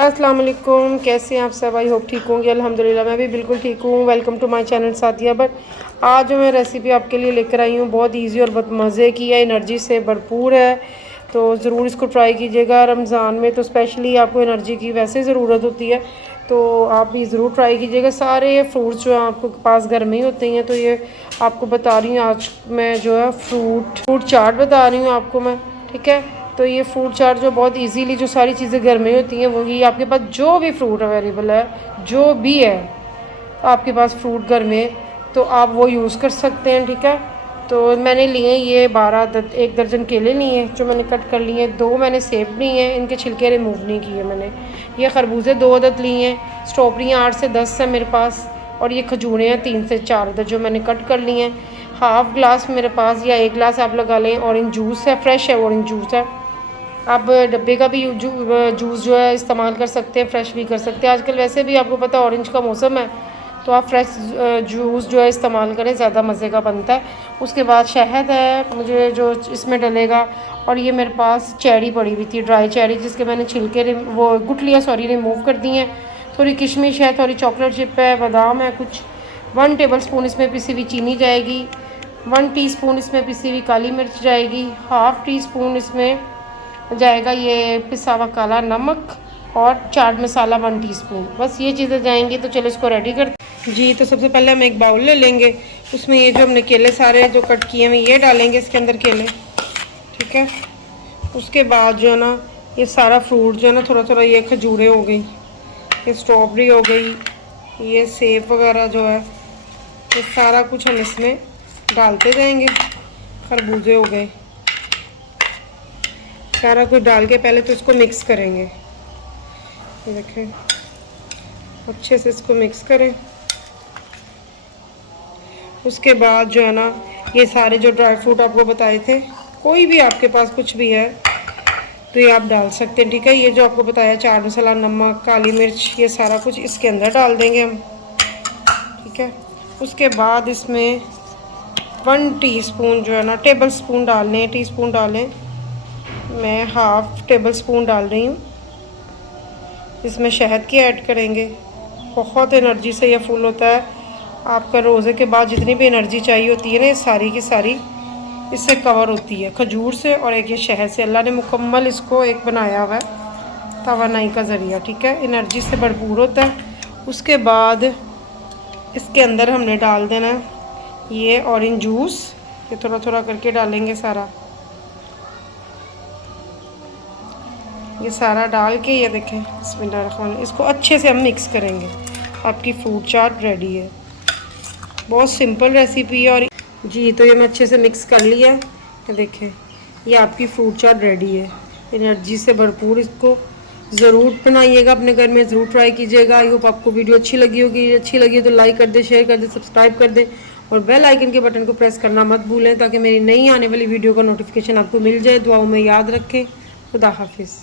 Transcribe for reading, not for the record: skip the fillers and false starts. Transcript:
अस्सलाम वालेकुम, कैसे हैं आप सब? आई होप ठीक होंगे। अल्हम्दुलिल्लाह मैं भी बिल्कुल ठीक हूँ। Welcome to my channel Sadia Butt. आज जो मैं रेसिपी आपके लिए लेकर आई हूँ बहुत इजी और बहुत मज़े की है, एनर्जी से भरपूर है, तो ज़रूर इसको ट्राई कीजिएगा। रमज़ान में तो स्पेशली आपको एनर्जी की वैसे ज़रूरत होती है, तो आप भी ज़रूर ट्राई कीजिएगा। सारे फ्रूट्स जो हैं आपके पास घर में ही होते हैं, तो ये आपको बता रही हूँ आज मैं जो है फ्रूट चाट बता रही हूँ आपको मैं, ठीक है। तो ये फ्रूट चाट जो बहुत इजीली जो सारी चीज़ें घर में होती हैं वही आपके पास जो भी फ्रूट अवेलेबल है, जो भी है आपके पास फ्रूट घर में, तो आप वो यूज़ कर सकते हैं, ठीक है। तो मैंने लिए ये 1 दर्जन केले लिए हैं जो मैंने कट कर लिए हैं। 2 मैंने सेब लिए हैं, इनके छिलके रिमूव नहीं किए मैंने। ये खरबूजे 2 अदद लिए हैं। स्ट्रॉबेरियाँ 8 से 10 है मेरे पास, और ये खजूरें हैं 3 से 4 अदद जो मैंने कट कर लिए हैं। हाफ़ ग्लास मेरे पास या 1 ग्लास आप लगा लें ऑरेंज जूस है, फ्रेश है ऑरेंज जूस है। आप डब्बे का भी जूस जो है इस्तेमाल कर सकते हैं, फ्रेश भी कर सकते हैं। आजकल वैसे भी आपको पता है ऑरेंज का मौसम है, तो आप फ्रेश जूस जो है इस्तेमाल करें, ज़्यादा मज़े का बनता है। उसके बाद शहद है मुझे जो इसमें डलेगा, और ये मेरे पास चेरी पड़ी हुई थी, ड्राई चेरी, जिसके मैंने छिलके वो गुठलियाँ रिमूव कर दी हैं। थोड़ी किशमिश है, थोड़ी चॉकलेट चिप है, बादाम है कुछ। 1 टेबल स्पून इसमें पिसी हुई चीनी जाएगी। 1 टीस्पून इसमें पिसी हुई काली मिर्च जाएगी। हाफ़ टी स्पून इसमें जाएगा ये पिसा हुआ काला नमक, और चाट मसाला 1 टीस्पून। बस ये चीज़ें जाएंगी। तो चलो इसको रेडी कर जी। तो सबसे पहले हम एक बाउल ले लेंगे, उसमें ये जो हमने केले सारे जो कट किए हैं ये डालेंगे इसके अंदर केले, ठीक है। उसके बाद जो है ना ये सारा फ्रूट जो है ना थोड़ा थोड़ा, ये खजूरें हो गई, ये स्ट्रॉबेरी हो गई, ये सेब वगैरह जो है, ये सारा कुछ हम इसमें डालते जाएंगे। खरबूजे हो गए, सारा कुछ डाल के पहले तो इसको मिक्स करेंगे। देखें अच्छे से इसको मिक्स करें। उसके बाद जो है ना ये सारे जो ड्राई फ्रूट आपको बताए थे, कोई भी आपके पास कुछ भी है तो ये आप डाल सकते हैं, ठीक है। ये जो आपको बताया चाट मसाला, नमक, काली मिर्च, ये सारा कुछ इसके अंदर डाल देंगे हम, ठीक है। उसके बाद इसमें 1 टीस्पून जो है ना, टेबल स्पून डालने, टीस्पून डालें, मैं हाफ़ टेबल स्पून डाल रही हूँ। इसमें शहद की ऐड करेंगे। बहुत एनर्जी से यह फुल होता है। आपका रोज़े के बाद जितनी भी एनर्जी चाहिए होती है ना, ये सारी की सारी इससे कवर होती है, खजूर से और एक ये शहद से। अल्लाह ने मुकम्मल इसको एक बनाया हुआ है तवानाई का ज़रिया, ठीक है। एनर्जी से भरपूर होता है। उसके बाद इसके अंदर हमने डाल देना है ये ऑरेंज जूस, ये थोड़ा थोड़ा करके डालेंगे सारा, ये सारा डाल के ये देखें बिस्मिल्लाह, इसको अच्छे से हम मिक्स करेंगे। आपकी फ्रूट चाट रेडी है। बहुत सिंपल रेसिपी है। और जी तो ये मैं अच्छे से मिक्स कर लिया, ये देखें ये आपकी फ्रूट चाट रेडी है, एनर्जी से भरपूर। इसको ज़रूर बनाइएगा, अपने घर में ज़रूर ट्राई कीजिएगा। आई होप आपको वीडियो अच्छी लगी होगी। अच्छी लगी है तो लाइक कर दे, शेयर कर दे, सब्सक्राइब कर दे, और बेल आइकन के बटन को प्रेस करना मत भूलें, ताकि मेरी नई आने वाली वीडियो का नोटिफिकेशन आपको मिल जाए। दुआओं में याद रखें। खुदा हाफिज़।